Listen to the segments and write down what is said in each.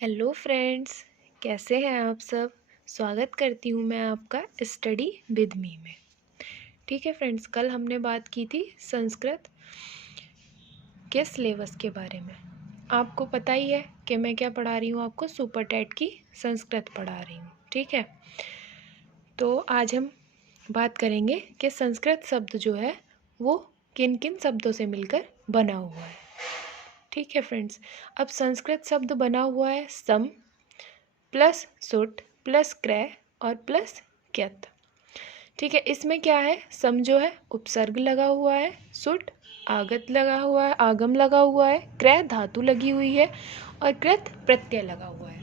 Hello friends, कैसे हैं आप सब। स्वागत करती हूँ मैं आपका स्टडी विद मी में। ठीक है फ्रेंड्स, कल हमने बात की थी संस्कृत के सिलेबस के बारे में। आपको पता ही है कि मैं क्या पढ़ा रही हूँ, आपको सुपर टेट की संस्कृत पढ़ा रही हूँ। ठीक है, तो आज हम बात करेंगे कि संस्कृत शब्द जो है वो किन किन शब्दों से मिलकर बना हुआ है। ठीक है फ्रेंड्स, अब संस्कृत शब्द बना हुआ है सम प्लस सुट प्लस क्रय और प्लस क्यत। ठीक है, इसमें क्या है, सम जो है उपसर्ग लगा हुआ है, सुट आगत लगा हुआ है, आगम लगा हुआ है, क्रय धातु लगी हुई है और कृत प्रत्यय लगा हुआ है।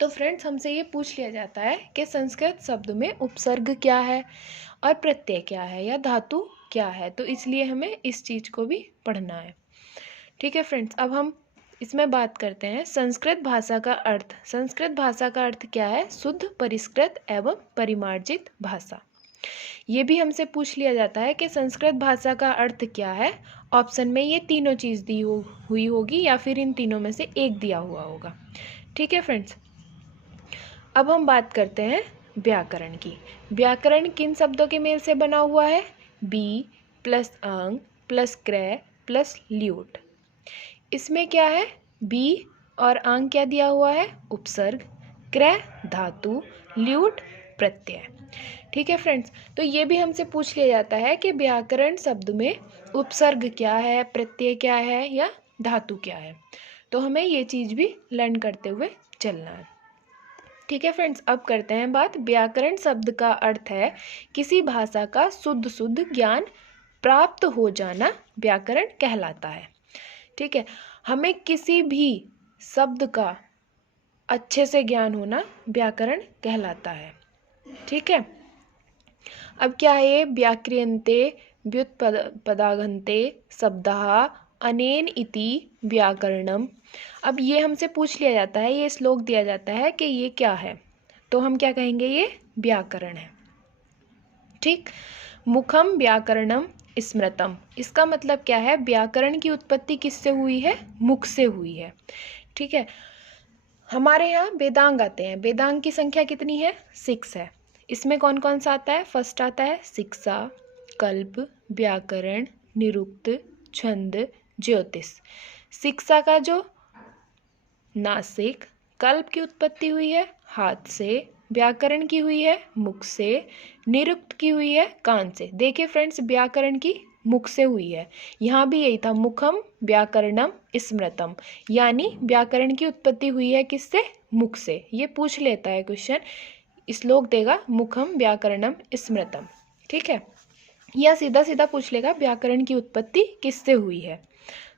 तो फ्रेंड्स, हमसे ये पूछ लिया जाता है कि संस्कृत शब्द में उपसर्ग क्या है और प्रत्यय क्या है या धातु क्या है, तो इसलिए हमें इस चीज़ को भी पढ़ना है। ठीक है फ्रेंड्स, अब हम इसमें बात करते हैं संस्कृत भाषा का अर्थ। संस्कृत भाषा का अर्थ क्या है, शुद्ध परिष्कृत एवं परिमार्जित भाषा। ये भी हमसे पूछ लिया जाता है कि संस्कृत भाषा का अर्थ क्या है। ऑप्शन में ये तीनों चीज़ दी हुई होगी या फिर इन तीनों में से एक दिया हुआ होगा। ठीक है फ्रेंड्स, अब हम बात करते हैं व्याकरण की। व्याकरण किन शब्दों के मेल से बना हुआ है, बी प्लस अंग प्लस क्रय प्लस ल्यूट। इसमें क्या है, बी और आंग क्या दिया हुआ है, उपसर्ग, क्रय धातु, ल्यूट प्रत्यय। ठीक है फ्रेंड्स, तो ये भी हमसे पूछ लिया जाता है कि व्याकरण शब्द में उपसर्ग क्या है, प्रत्यय क्या है या धातु क्या है, तो हमें ये चीज़ भी लर्न करते हुए चलना है। ठीक है फ्रेंड्स, अब करते हैं बात। व्याकरण शब्द का अर्थ है किसी भाषा का शुद्ध ज्ञान प्राप्त हो जाना व्याकरण कहलाता है। ठीक है, हमें किसी भी शब्द का अच्छे से ज्ञान होना व्याकरण कहलाता है। ठीक है, अब क्या है ये, व्याक्रियन्ते व्युत्पदागन्ते शब्दः अनेन इति व्याकरणम। अब ये हमसे पूछ लिया जाता है, ये श्लोक दिया जाता है कि ये क्या है, तो हम क्या कहेंगे, ये व्याकरण है। ठीक, मुखम व्याकरणम स्मृतम, इसका मतलब क्या है, व्याकरण की उत्पत्ति किससे हुई है, मुख से हुई है। ठीक है, हमारे यहाँ वेदांग आते हैं, वेदांग की संख्या कितनी है, 6 है। इसमें कौन कौन सा आता है, फर्स्ट आता है शिक्षा, कल्प, व्याकरण, निरुक्त, छंद, ज्योतिष। शिक्षा का जो नासिक, कल्प की उत्पत्ति हुई है हाथ से, व्याकरण की हुई है मुख से, निरुक्त की हुई है कान से। देखिए फ्रेंड्स, व्याकरण की मुख से हुई है, यहाँ भी यही था, मुखम व्याकरणम स्मृतम, यानी व्याकरण की उत्पत्ति हुई है किससे, मुख से। ये पूछ लेता है क्वेश्चन, श्लोक देगा मुखम व्याकरणम स्मृतम। ठीक है, या सीधा सीधा पूछ लेगा व्याकरण की उत्पत्ति किससे हुई है,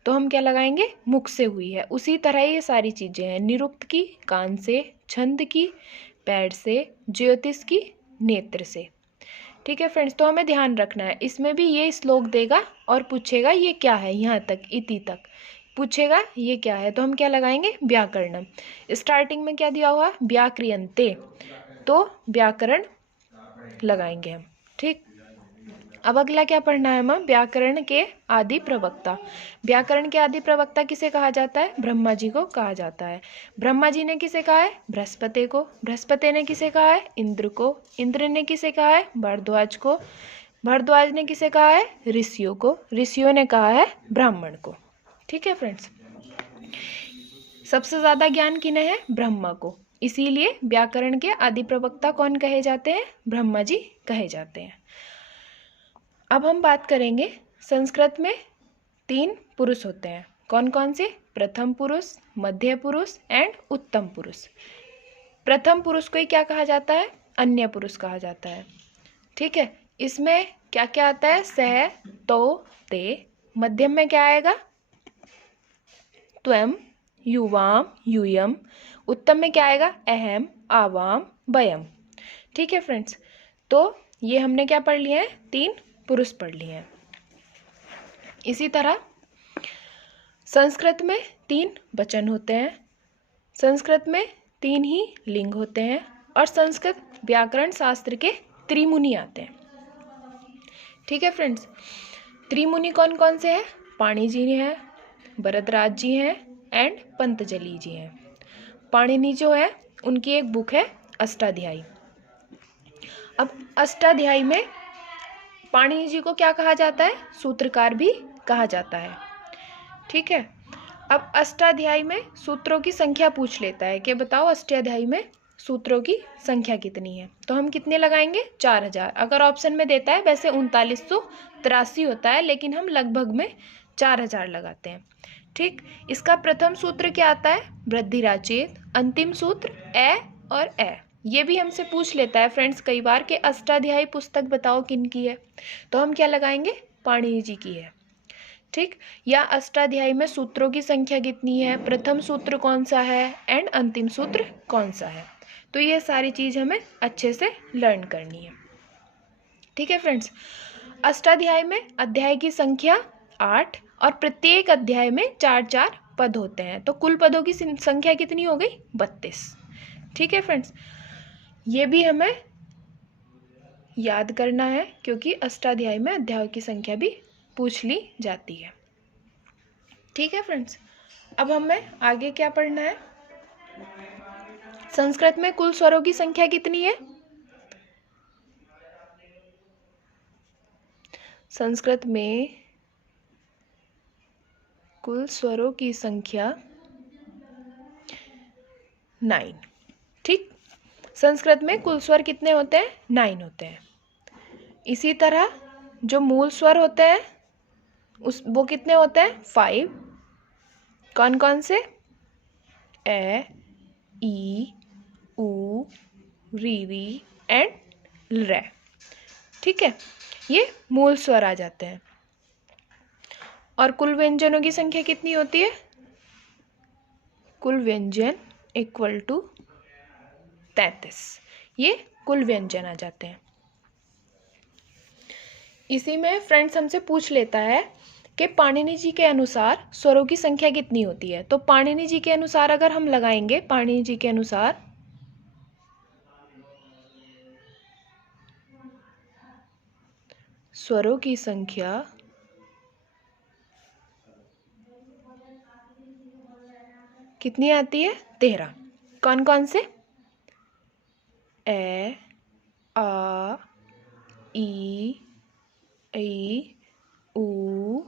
तो हम क्या लगाएंगे, मुख से हुई है। उसी तरह ये सारी चीज़ें हैं, निरुक्त की कान से, छंद की पैर से, ज्योतिष की नेत्र से। ठीक है फ्रेंड्स, तो हमें ध्यान रखना है, इसमें भी ये श्लोक देगा और पूछेगा ये क्या है, यहाँ तक इति तक पूछेगा ये क्या है, तो हम क्या लगाएंगे, व्याकरणम। स्टार्टिंग में क्या दिया हुआ, व्याक्रियन्ते, तो व्याकरण लगाएंगे हम। ठीक, अब अगला क्या पढ़ना है हमें, व्याकरण के आदि प्रवक्ता। व्याकरण के आदि प्रवक्ता किसे कहा जाता है, ब्रह्मा जी को कहा जाता है। ब्रह्मा जी ने किसे कहा है, बृहस्पति को। बृहस्पति ने किसे कहा है, इंद्र को। इंद्र ने किसे कहा है, भारद्वाज को। भारद्वाज ने किसे कहा है, ऋषियों को। ऋषियों ने कहा है ब्राह्मण को। ठीक है फ्रेंड्स, सबसे ज्यादा ज्ञान किन्हें है, ब्रह्मा को, इसीलिए व्याकरण के आदि प्रवक्ता कौन कहे जाते हैं, ब्रह्मा जी कहे जाते हैं। अब हम बात करेंगे, संस्कृत में 3 पुरुष होते हैं, कौन कौन से, प्रथम पुरुष, मध्य पुरुष एंड उत्तम पुरुष। प्रथम पुरुष को ही क्या कहा जाता है, अन्य पुरुष कहा जाता है। ठीक है, इसमें क्या क्या आता है, सह, तो, ते। मध्यम में क्या आएगा, त्वम, युवाम, यूयम। उत्तम में क्या आएगा, अहम, आवाम, वयम। ठीक है फ्रेंड्स, तो ये हमने क्या पढ़ लिए हैं, 3 पुरुष पढ़ लिए हैं। इसी तरह संस्कृत में 3 वचन होते हैं, संस्कृत में 3 ही लिंग होते हैं और संस्कृत व्याकरण शास्त्र के त्रिमुनि आते हैं। ठीक है फ्रेंड्स, त्रिमुनि कौन कौन से हैं, पाणि जी हैं, भरद्वाज जी हैं एंड पंतजलि जी हैं। पाणिनि जो है उनकी एक बुक है अष्टाध्यायी। अब अष्टाध्यायी में पाणिनि जी को क्या कहा जाता है? सूत्रकार भी कहा जाता है। ठीक है, अब अष्टाध्यायी में सूत्रों की संख्या पूछ लेता है कि बताओ अष्टाध्यायी में सूत्रों की संख्या कितनी है। तो हम कितने लगाएंगे? 4000। अगर ऑप्शन में देता है वैसे 3983 होता है, लेकिन हम लगभग में 4000 लगाते हैं। ठीक, इसका प्रथम सूत्र क्या आता है? वृद्धिराचेत। अंतिम सूत्र ए और ए। ये भी हमसे पूछ लेता है फ्रेंड्स कई बार कि अष्टाध्यायी पुस्तक बताओ किन की है, तो हम क्या लगाएंगे? पाणिनि जी की है। ठीक, या अष्टाध्यायी में सूत्रों की संख्या कितनी है, प्रथम सूत्र कौन सा है एंड अंतिम सूत्र कौन सा है। तो ये सारी चीज हमें अच्छे से लर्न करनी है। ठीक है फ्रेंड्स, अष्टाध्यायी में अध्याय की संख्या 8 और प्रत्येक अध्याय में 4-4 पद होते हैं, तो कुल पदों की संख्या कितनी हो गई? 32। ठीक है फ्रेंड्स, ये भी हमें याद करना है क्योंकि अष्टाध्यायी में अध्यायों की संख्या भी पूछ ली जाती है। ठीक है फ्रेंड्स, अब हमें आगे क्या पढ़ना है? संस्कृत में कुल स्वरों की संख्या कितनी है? संस्कृत में कुल स्वरों की संख्या 9। ठीक, संस्कृत में कुल स्वर कितने होते हैं? 9 होते हैं। इसी तरह जो मूल स्वर होते हैं वो कितने होते हैं? 5। कौन कौन से? ए, ई, ऊ, री एंड रे। ठीक है, ये मूल स्वर आ जाते हैं। और कुल व्यंजनों की संख्या कितनी होती है? कुल व्यंजन इक्वल टू 33। ये कुल व्यंजन आ जाते हैं। इसी में फ्रेंड्स हमसे पूछ लेता है कि पाणिनि जी के अनुसार स्वरों की संख्या कितनी होती है। तो पाणिनि जी के अनुसार अगर हम लगाएंगे, पाणिनि जी के अनुसार स्वरों की संख्या कितनी आती है? 13। कौन कौन से? ए, आ, ई, ऊ,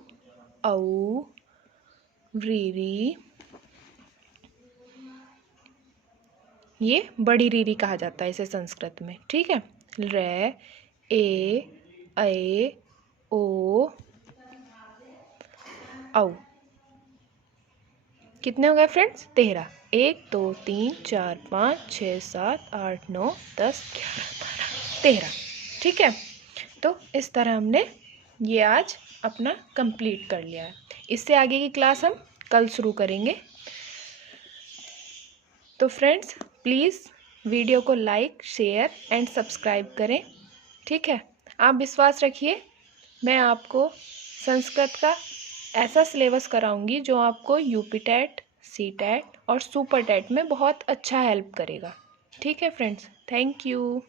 औ, री, ये बड़ी रीरी कहा जाता है इसे संस्कृत में। ठीक है, रे, ए, ओ, औ। कितने हो गए फ्रेंड्स? 13। 1 2 3 4 5 6 7 8 9 10 11 12 13। ठीक है, तो इस तरह हमने ये आज अपना कंप्लीट कर लिया है। इससे आगे की क्लास हम कल शुरू करेंगे। तो फ्रेंड्स प्लीज़ वीडियो को लाइक, शेयर एंड सब्सक्राइब करें। ठीक है, आप विश्वास रखिए, मैं आपको संस्कृत का ऐसा सिलेबस कराऊंगी जो आपको यूपी टेट, सी टेट और सुपर टेट में बहुत अच्छा हेल्प करेगा। ठीक है फ्रेंड्स, थैंक यू।